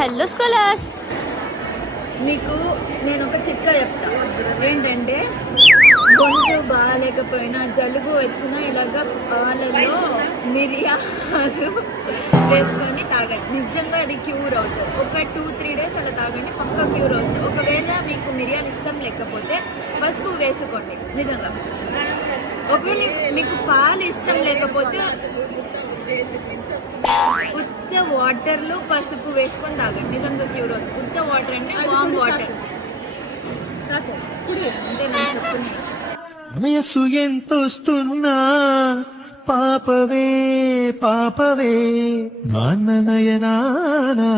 Hello స్క్రోలర్స్, మీకు నేను ఒక చిట్కా చెప్తా. ఏంటంటే గొంతు బాగాలేకపోయినా జలుబు వచ్చినా ఇలాగ పాలల్లో మిరియాలు వేసుకొని తాగండి. నిజంగా అది క్యూర్ అవుతుంది. ఒక 2-3 డేస్ అలా తాగండి, పక్కా క్యూర్ అవుతుంది. ఒకవేళ మీకు మిరియాలు ఇష్టం లేకపోతే పసుపు వేసుకోండి. నిజంగా ఒకవేళ మీకు పాలు ఇష్టం లేకపోతే ఉత్త వాటర్లో పసుపు వేసుకొని తాగండి. నిజంగా క్యూర్ అవుతుంది. ఉత్త వాటర్ అంటే వామ్ వాటర్ అంటే నేను చెప్తున్నాను. వయసు ఎంతొస్తున్నా పాపవే పాపవే మాననయనానా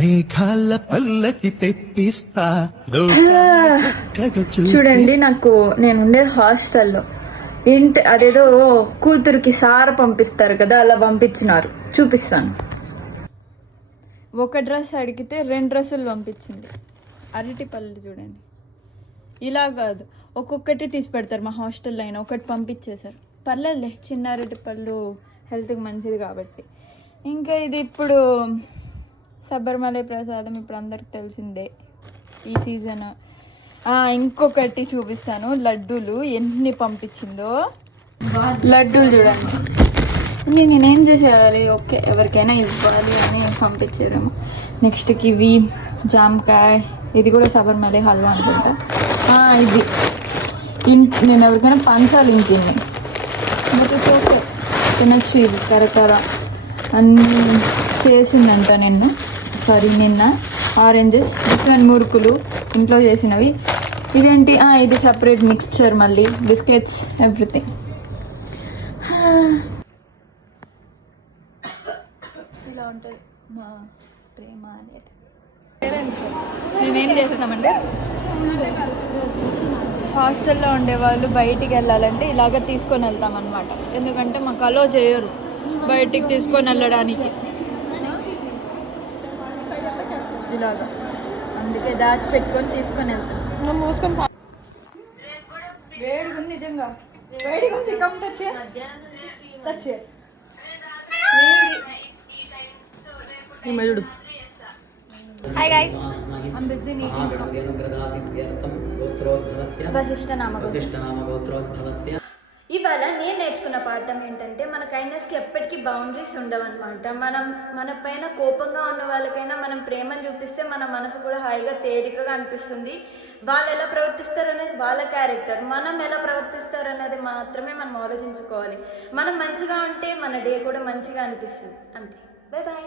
మేఘాల పల్లకి తెప్పిస్తా. చూడండి, నాకు నేను ఉండేది హాస్టల్లో. ఇంటి అదేదో కూతురికి సార పంపిస్తారు కదా, అలా పంపించినారు. చూపిస్తాను. ఒక డ్రెస్ అడిగితే 2 డ్రెస్సులు పంపించింది. అరటి పళ్ళు చూడండి, ఇలా కాదు ఒక్కొక్కటి తీసి పెడతారు. మా హాస్టల్లో అయినా ఒకటి పంపించేశారు. పర్లేదులే, చిన్న అరటి పళ్ళు హెల్త్కి మంచిది కాబట్టి. ఇంకా ఇది ఇప్పుడు శబరిమల ప్రసాదం, ఇప్పుడు అందరికి తెలిసిందే ఈ సీజన్. ఇంకొకటి చూపిస్తాను, లడ్డూలు ఎన్ని పంపించిందో. లడ్డూలు చూడండి. నేనేం చేసేయాలి? ఓకే, ఎవరికైనా ఇవ్వాలి అని పంపించారేమో. నెక్స్ట్ కివి, జామకాయ, ఇది కూడా శబరిమల హల్వా అనుకుంటా. ఇది నేను ఎవరికైనా పంచాలి ఇంటిని. ఓకే, తినచ్చు. ఇది కరకర అన్నీ చేసిందంట నిన్న ఆరెంజెస్, డిఫరెంట్ మురుకులు ఇంట్లో చేసినవి. ఇదేంటి? ఇది సపరేట్ మిక్స్చర్, మళ్ళీ బిస్కెట్స్, ఎవ్రీథింగ్. ఇలా ఉంటుంది మా ప్రేమ అనేది. మేమేం చేస్తున్నామంటే, హాస్టల్లో ఉండేవాళ్ళు బయటికి వెళ్ళాలంటే ఇలాగ తీసుకొని వెళ్తాం అన్నమాట. ఎందుకంటే మాకు అలో చేయరు బయటికి తీసుకొని వెళ్ళడానికి ఇలాగా. అందుకే దాచిపెట్టుకొని తీసుకొని వెళ్తాం. మూసుకొని వేడిగా ఉంది, నిజంగా వేడిగా ఉంది. Hi guys, I'm busy eating Vashishtha నామగోత్రోద్భవస్య. ఇవాళ నేను నేర్చుకున్న పాఠం ఏంటంటే, మన కైండ్నెస్కి ఎప్పటికీ బౌండరీస్ ఉండవన్నమాట. మన పైన కోపంగా ఉన్న వాళ్ళకైనా మనం ప్రేమను చూపిస్తే మన మనసు కూడా హాయిగా తేలికగా అనిపిస్తుంది. వాళ్ళు ఎలా ప్రవర్తిస్తారనేది వాళ్ళ క్యారెక్టర్. మనం ఎలా ప్రవర్తిస్తారనేది మాత్రమే మనం ఆలోచించుకోవాలి. మనం మంచిగా ఉంటే మన డే కూడా మంచిగా అనిపిస్తుంది. అంతే. Bye bye.